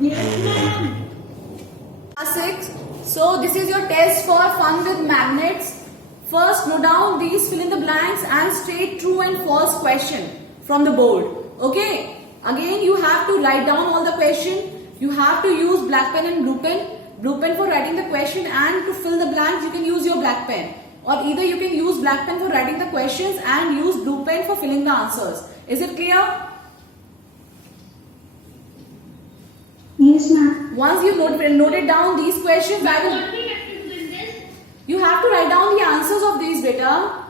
Yes, ma'am. Class 6. So this is your test for fun with magnets. First, note down these fill in the blanks and state true and false question from the board. Okay. Again, you have to write down all the question. You have to use black pen and blue pen. Blue pen for writing the question, and to fill the blanks you can use your black pen. Or either you can use black pen for writing the questions and use blue pen for filling the answers. Is it clear? Yes, ma'am. Once you noted down these questions, I will. What we have to do in this? You have to write down the answers of these beta.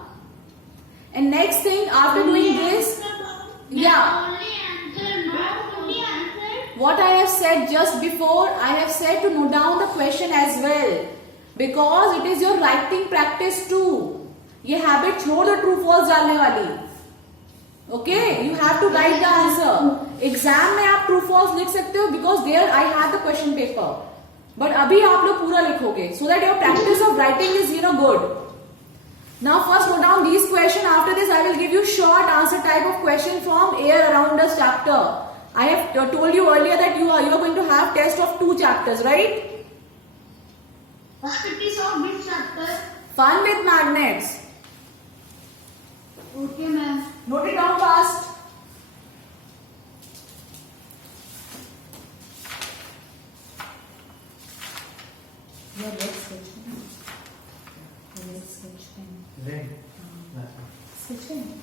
And next thing, after doing this, yeah, Only answer, not only answer. what I have said just before, I have said to note down the question as well. Because it is your writing practice too. ये habit छोड़ दो true false डालने वाली. Okay, you have to write the answer. Exam में आप true false लिख सकते हो because there I have the question paper. But अभी आप लोग पूरा लिखोगे so that your practice of writing is good. Now first note down these questions. After this I will give you short answer type of question from Air Around Us chapter. I have told you earlier that you are going to have test of 2 chapters, right? First it is of which chapter? Fun with magnets. Okay, ma'am. Note it down fast. Your red sketch pen. Your red sketch pen. Red. Sketch pen.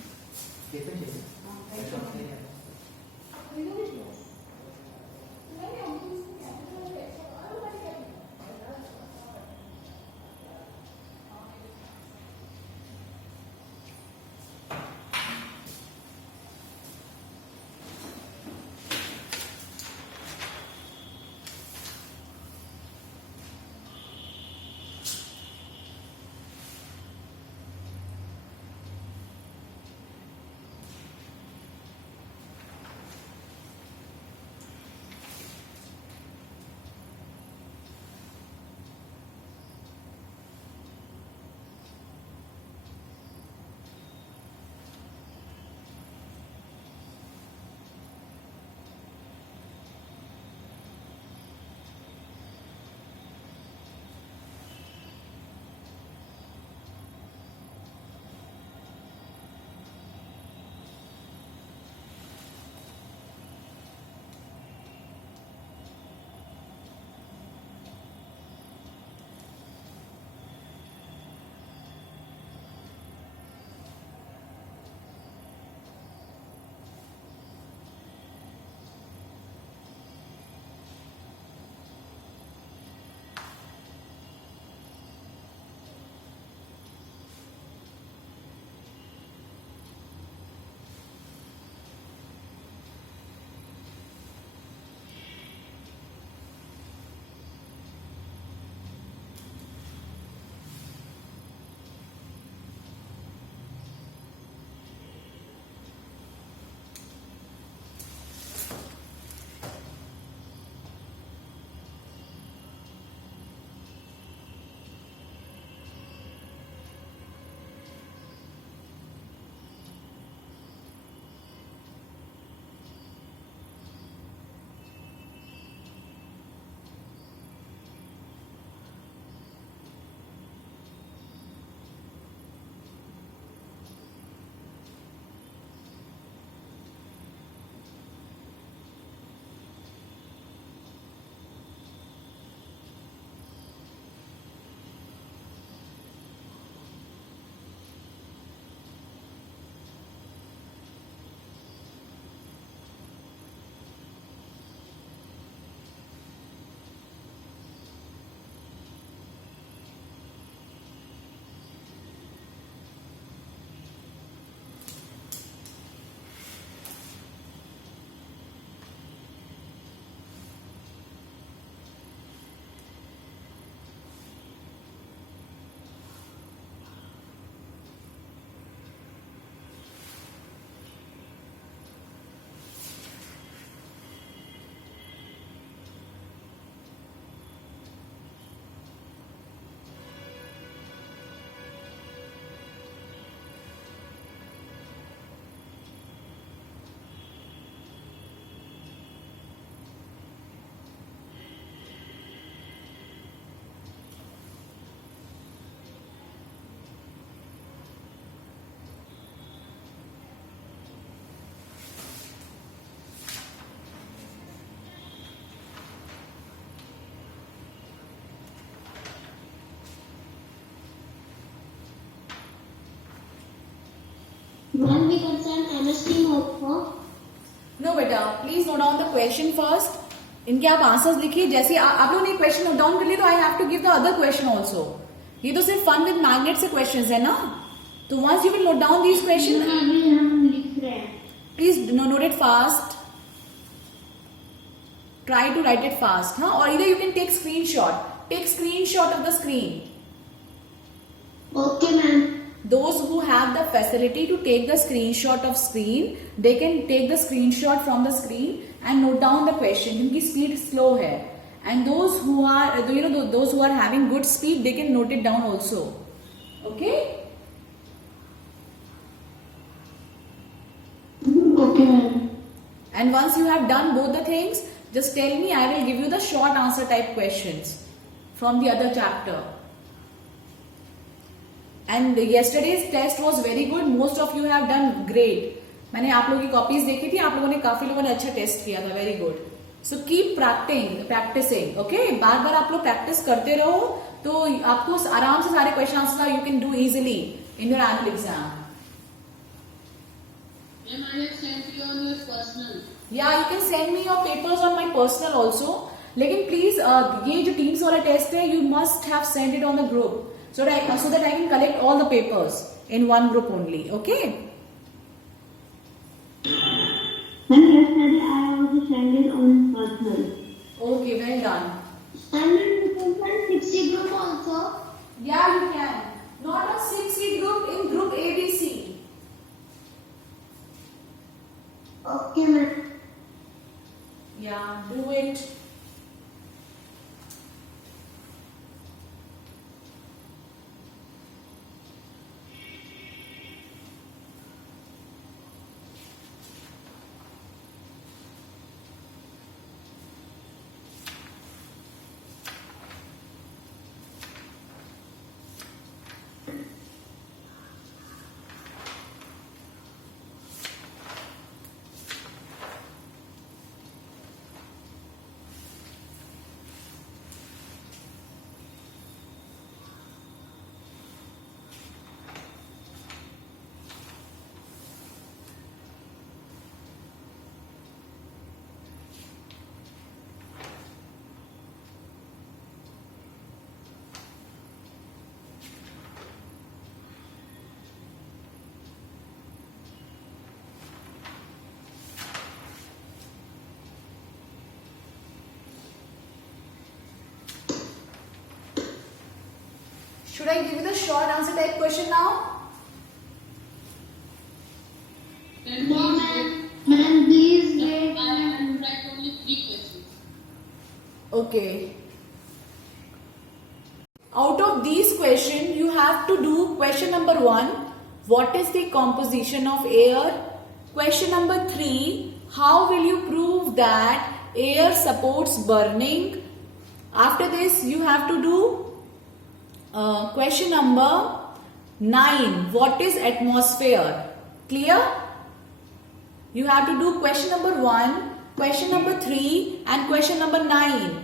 When we concern MS team also. No बेटा, please note down the question first. इनके आप answers लिखिए. जैसे आप लोगों ने question note down कर लिया तो I have to give the other question also. ये तो सिर्फ फन विद मैग्नेट से क्वेश्चन है ना. तो once you will note down these question, अभी हम लिख रहे हैं. Please note it fast. Try to write it fast, huh? Or either you can take screenshot. Take screenshot of the screen. Okay, ma'am. Those who have the facility to take the screenshot of screen, they can take the screenshot from the screen and note down the question. जिनकी speed slow है. And those who are, those who are having good speed, they can note it down also. Okay? Okay, ma'am. And once you have done both the things, just tell me, I will give you the short answer type questions from the other chapter. And yesterday's test was very good. Most of you have done great. मैंने आप लोगों की copies देखी थी. आप लोगों ने काफी लोगों ने अच्छा टेस्ट किया था. Very good. So keep practicing. Okay, बार बार आप लोग प्रैक्टिस करते रहो तो आपको आराम से सारे question answer you can do easily in your annual exam. Ma'am, I have sent you on your personal. या you can send me your papers on my personal also. लेकिन प्लीज ये जो टीम्स वाला टेस्ट है, you must have send it on the group so that I can collect all the papers in one group only. Okay? Ma'am, yesterday I also sent it on personal. Okay, well done. And you can send 60 group also. Yeah, you can. Not a 6C group, in group ABC. Okay, ma'am. Yeah, do it. Should I give you the short answer type question now? Ma'am, No, please ma'am. wait. Ma'am, please wait. I have to write only 3 questions. Okay. Out of these questions, you have to do question number 1. What is the composition of air? Question number 3. How will you prove that air supports burning? After this, you have to do question number 9. What is atmosphere? Clear? You have to do question number 1, question number 3 and question number 9.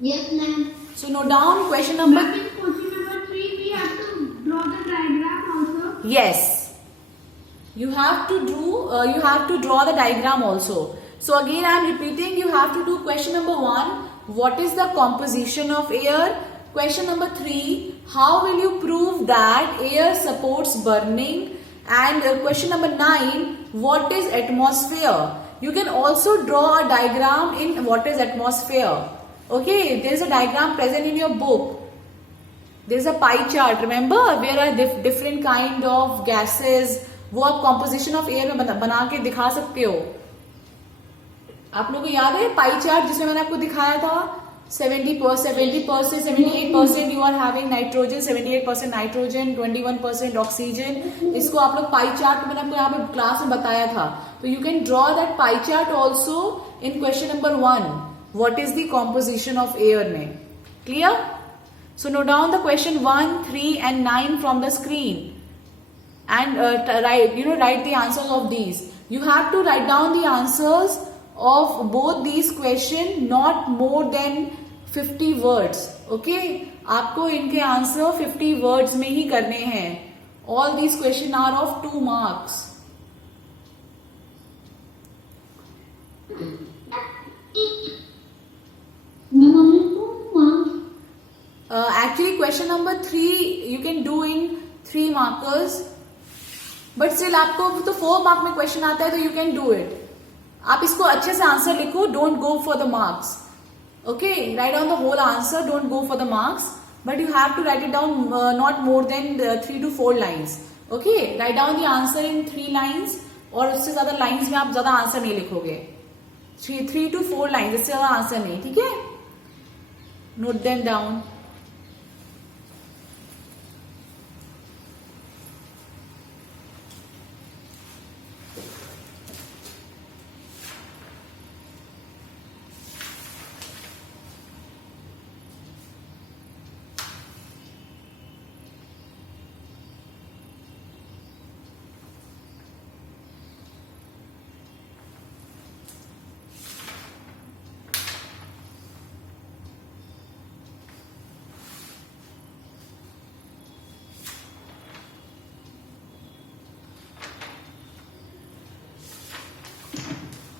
Yes, ma'am. So note down question number. But in question number 3, we have to draw the diagram also. Yes. You have to draw the diagram also. So again I am repeating, you have to do question number 1. What is the composition of air? Question number 3. How will you prove that air supports burning? And question number 9. What is atmosphere? You can also draw a diagram in what is atmosphere. Okay, there is a diagram present in your book. There is a pie chart. Remember, where are different kind of gases. वो आप composition of air में बना के दिखा सकते हो. आप लोगों को याद है पाई चार्ट जिसमें मैंने आपको दिखाया था 70%, 78% you are having nitrogen, 78% nitrogen, 21% oxygen. इसको आप लोग पाई चार्ट मैंने आपको यहाँ पे क्लास में बताया था. तो you can draw that pie chart also in question number 1. What is the composition of air में? Clear? So note down the question 1, 3 and 9 from the screen. And write the answers of these. You have to write down the answers of both these questions, not more than 50 words. Okay? आपको इनके answer 50 words में ही करने हैं. All these questions are of 2 marks. Ma'am, only 2 marks. Actually question number 3 you can do in 3 markers, but still आपको तो 4 mark में question आता है तो you can do it. आप इसको अच्छे से आंसर लिखो, don't go for the marks. Okay, write down the whole answer, don't go for the marks, but you have to write it down not more than 3 to 4 lines. Okay, write down the answer in 3 lines, और उससे ज्यादा lines में आप ज्यादा answer नहीं लिखोगे. 3 to 4 lines, इससे ज्यादा आंसर नहीं. ठीक है, note them down.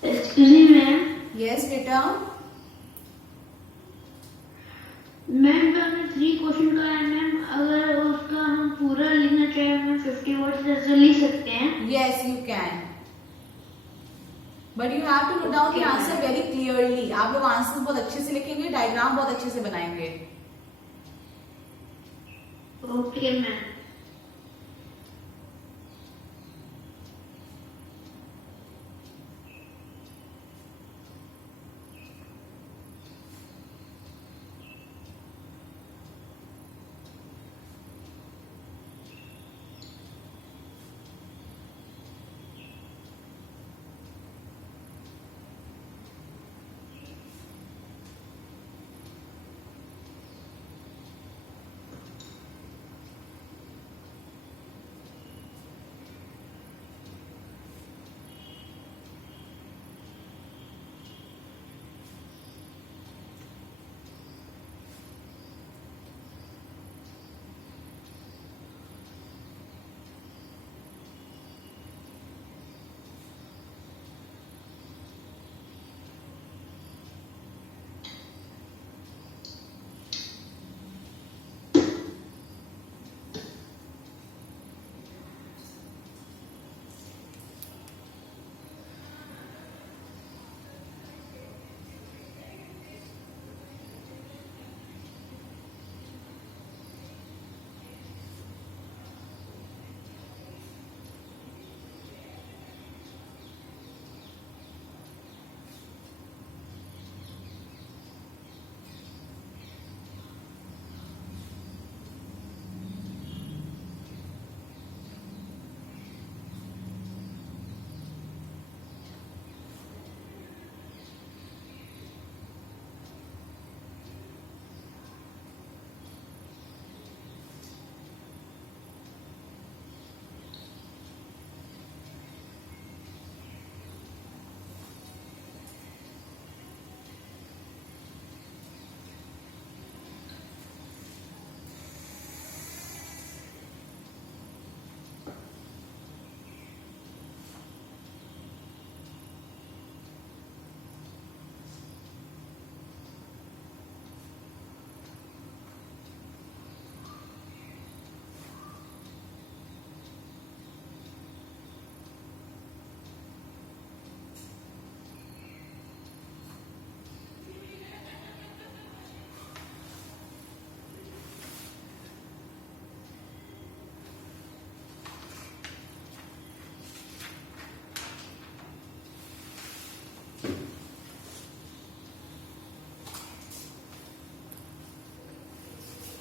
Excuse me, ma'am. Yes बेटा. मैम जो हमने 3 क्वेश्चन का है मैम, अगर उसका हम पूरा लिखना चाहें मैम 50 वर्ड्स ऐसे लिख सकते हैं. Yes, you can. But you have to note down the answer very clearly. आप लोग आंसर बहुत अच्छे से लिखेंगे, डायग्राम बहुत अच्छे से बनाएंगे. Okay ma'am.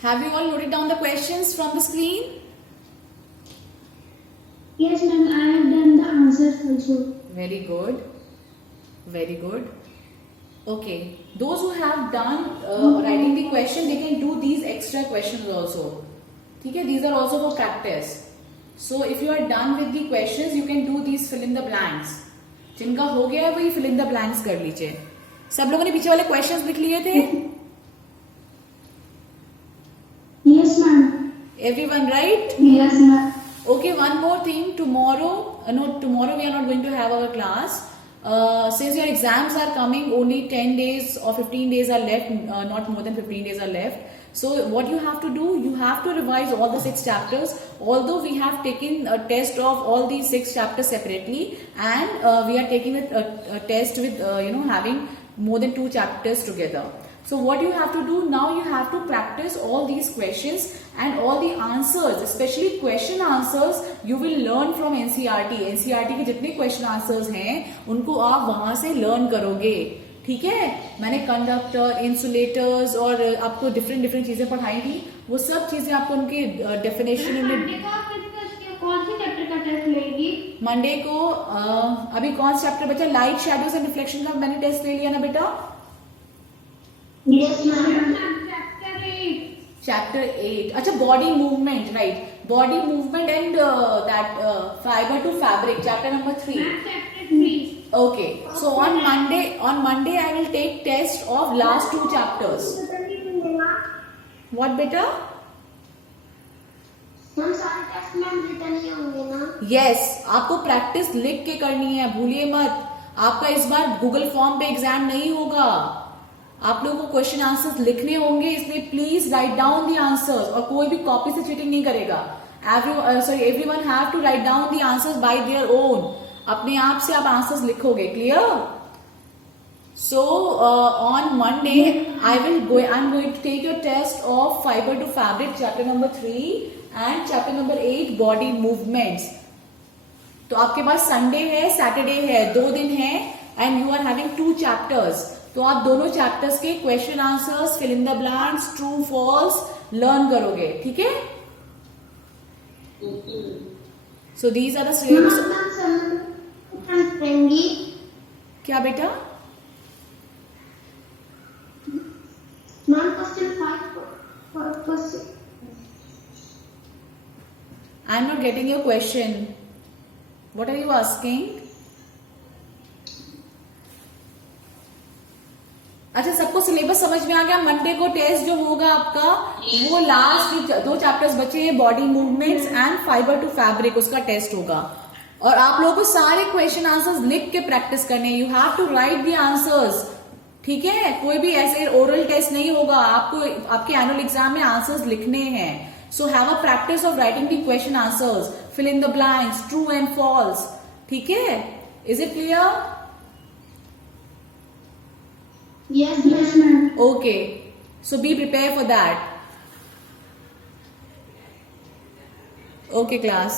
Have you all noted down the questions from the screen? Yes, ma'am. I have done the answers also. Very good. Very good. Okay. Those who have done writing the question, they can do these extra questions also. Okay? These are also for practice. So if you are done with the questions, you can do these fill in the blanks. जिनका हो गया है वही fill in the blanks कर लीजिए. सब लोगों ने पीछे वाले questions लिख लिए थे? Yes, ma'am. Everyone, right? Yes, ma'am. Okay, one more thing. Tomorrow we are not going to have our class. Since your exams are coming, only 10 days or 15 days are left, not more than 15 days are left. So what you have to do, you have to revise all the 6 chapters. Although we have taken a test of all these 6 chapters separately, and we are taking a test with having more than 2 chapters together. So what you have to do now, you have to practice all these questions and all the answers, especially question answers you will learn from NCERT. NCERT के जितने question answers हैं उनको आप वहां से learn करोगे, ठीक है? मैंने कंडक्टर, इंसुलेटर्स और आपको डिफरेंट चीजें पढ़ाई थी, वो सब चीजें आपको उनके डेफिनेशन में। कौन सी चैप्टर का टेस्ट लेगी? मंडे को अभी कौन सा चैप्टर बचा? लाइट, शैडोज एंड रिफ्लेक्शन का मैंने टेस्ट ले लिया ना बेटा? Yes ma'am. चैप्टर 8। अच्छा, body movement, right, body movement and that fibre to fabric, chapter number 3। Chapter 3। Okay, so on Monday I will take test of last 2 chapters. What beta? हम सारे test ma'am return ही होंगे ना? Yes, आपको practice लिख के करनी है, भूलिए मत। आपका इस बार गूगल फॉर्म पे एग्जाम नहीं होगा, आप लोगों को क्वेश्चन आंसर्स लिखने होंगे, इसलिए please write down the answers, और कोई भी कॉपी से चीटिंग नहीं करेगा। Everyone have to write down the answers by their own. अपने आप से आप आंसर्स लिखोगे, clear? So on Monday I am going to take your test of fibre to fabric, chapter number 3 and chapter number 8 body movements. तो आपके पास Sunday है, Saturday है, 2 दिन है, and you are having 2 chapters. तो आप दोनों चैप्टर्स के question answers, fill in the blanks, true false learn करोगे, ठीक है? So these are the syllabus. क्या बेटा? Ma'am question 5 I am not getting your question, what are you asking? अच्छा, सबको सिलेबस समझ में आ गया? मंडे को टेस्ट जो होगा आपका, वो लास्ट 2 चैप्टर्स बचे हैं, body movements and fibre to fabric, उसका टेस्ट होगा। और आप लोगों को सारे क्वेश्चन आंसर्स लिख के प्रैक्टिस करने, you have to write the answers, ठीक है? कोई भी ऐसे ओरल टेस्ट नहीं होगा, आपको आपके एनुअल एग्जाम में आंसर्स लिखने हैं। So have a practice of writing the question answers, fill in the blanks, true and false, ठीक है? Is it clear? Yes ma'am. Okay, so be prepared for that. Okay class.